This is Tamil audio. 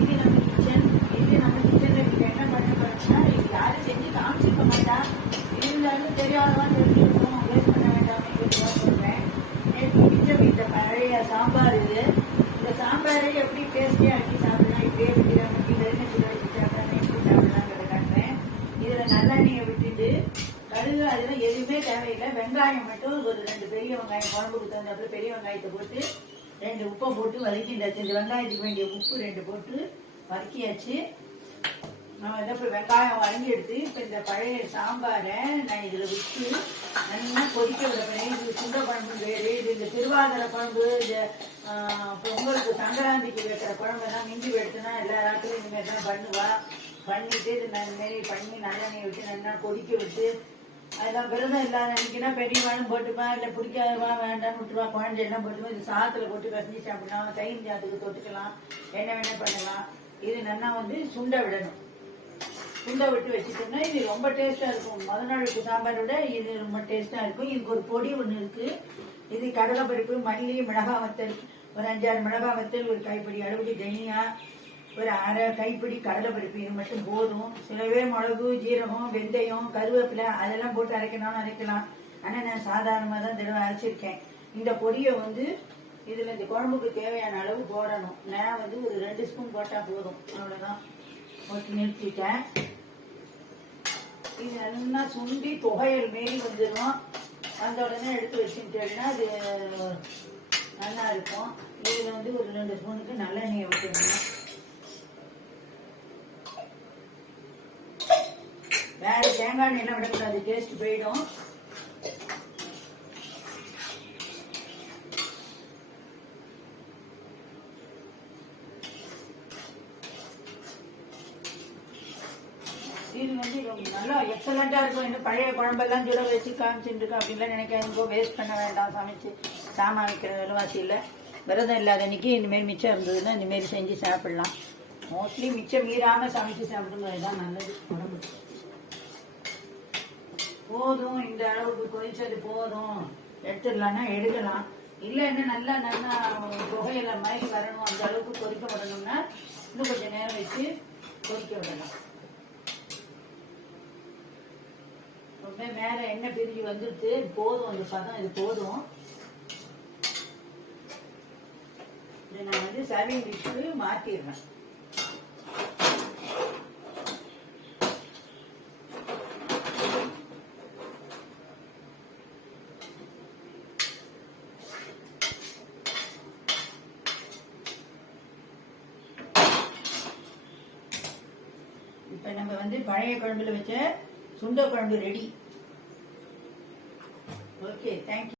இது நம்ம கிச்சன் இது நம்ம கிச்சன்ல நீங்க என்ன பண்ண போறோம்னா இது யாரும் செஞ்சு காமிச்சிருக்க மாட்டா. இருந்தாலும் தெரியாதவா தெரிஞ்சுக்கணும் வேஸ்ட் பண்ண வேண்டாம் சொல்கிறேன் நேற்று மிச்சம் இந்த பழைய சாம்பார் இது. இந்த சாம்பாரை எப்படி டேஸ்டியா ஆக்கி சாப்பிடலாம் இப்படியே விட்டுலாம் முடியல சில வச்சு சாப்பிடலாம் எப்படி சாப்பிடலாங்கிறத காட்டுறேன். இதுல நல்லெண்ணெயை விட்டுட்டு கடுகு அதெல்லாம் எதுவுமே தேவையில்லை. வெங்காயம் மட்டும் ஒரு ரெண்டு பெரிய வெங்காயம் குழம்புக்கு தகுந்தாப்புல பெரிய வெங்காயத்தை போட்டு ரெண்டு உப்பை போட்டு வதக்கிண்டாச்சு இந்த வெங்காயத்துக்கு வேண்டிய உப்பு ரெண்டு போட்டு வதக்கியாச்சு. நம்ம இதை இப்போ வெங்காயம் வதங்கி எடுத்து இப்போ இந்த பழைய சாம்பாரை நான் இதில் விட்டு நல்லா கொதிக்க விடுறேன் இது சுண்ட குழம்பு வேறு இது இந்த திருவாதிரை குழம்பு இந்த பொங்கலுக்கு சங்கராந்திக்கு வைக்கிற குழம்பெல்லாம் மிஞ்சி எடுத்துனா எல்லா இடத்துலையும் இனிமேல் தான் பண்ணுவா. பண்ணிட்டு இது நான் பண்ணி நல்லெண்ணெய் விட்டு நல்லா கொதிக்க விட்டு அதெல்லாம் விரதம் இல்லாத பெரிய பெரியவாளும் போட்டுப்பான் இல்லை பிடிக்காதவா வேண்டாம்னு விட்டுருவா குழந்தை எல்லாம் போட்டுப்பா இது சாத்துல போட்டு கசிஞ்சு சாப்பிடலாம் தயிர் சாத்துக்கு தொட்டுக்கலாம் என்ன வேணா பண்ணலாம். இது நல்லா வந்து சுண்ட விடணும். சுண்ட விட்டு வச்சுட்டோம்னா இது ரொம்ப டேஸ்ட்டாக இருக்கும். முத நாள் சாம்பார் விட இது ரொம்ப டேஸ்ட்டாக இருக்கும். இதுக்கு ஒரு பொடி ஒன்று இருக்கு. இது கடலைப்பருப்பு மல்லி மிளகா வத்தல் ஒரு அஞ்சாறு மிளகா வத்தல் ஒரு கைப்படி அளவுக்கு தனியாக ஒரு அரை கைப்பிடி கடலைப்பருப்பு இது மட்டும் போதும். சில பேர் மிளகு ஜீரகம் வெந்தயம் கருவேப்பிலை அதெல்லாம் போட்டு அரைக்கணும்னு அரைக்கலாம். ஆனால் நான் சாதாரணமாக தான் தடவை அரைச்சிருக்கேன். இந்த பொடியை வந்து இதில் இந்த குழம்புக்கு தேவையான அளவு போடணும். நான் வந்து ஒரு ரெண்டு ஸ்பூன் போட்டால் போதும். அவ்வளோதான் போட்டு நிறுத்திட்டேன். இது நல்லா சுண்டி புகையல் மாரி வந்துடும் வந்த உடனே எடுத்து வச்சுட்டேன்னா அது நல்லா இருக்கும். இதில் வந்து ஒரு ரெண்டு ஸ்பூனுக்கு நல்லெண்ணெயை விட்டுருவேன் வேற தேங்காய் எண்ணெய் விடக்கூடாது டேஸ்ட் போயிடும். இது வந்து நல்லா எக்ஸலண்டா இருக்கும். இன்னும் பழைய குழம்பெல்லாம் சுட வச்சு காமிச்சுட்டு இருக்கோம் அப்படின்லாம் நினைக்காதீங்க. வேஸ்ட் பண்ண வேண்டாம் சமைச்சு. சாமான் வைக்கிற விலைவாசி இல்லை. விரதம் இல்லாத அன்னைக்கு இனிமேல் மிச்சம் இருந்ததுன்னா இனிமேல் செஞ்சு சாப்பிடலாம். மோஸ்ட்லி மிச்சம் மீறாம சமைச்சு சாப்பிடுறது தான் நல்லது. உடம்புக்கு. போதும் இந்த அளவுக்கு கொதிச்சது போதும். எடுத்துடலாம்னா எடுக்கலாம். இல்லைன்னா நல்லா நல்லா புகையில மாதிரி வரணும். அந்த அளவுக்கு கொதிக்க விடணும்னா இன்னும் கொஞ்சம் நேரம் வச்சு கொதிக்க விடலாம். ரொம்ப மேல எண்ணெய் பிரிஞ்சு வந்துட்டு போதும் அந்த பதம் இது போதும். இதை நான் வந்து சர்விங் டிஷ்க்கு மாத்திடுறேன். இப்ப நம்ம வந்து பழைய குழம்புல வச்ச சுண்ட குழம்பு ரெடி ஓகே தேங்க்யூ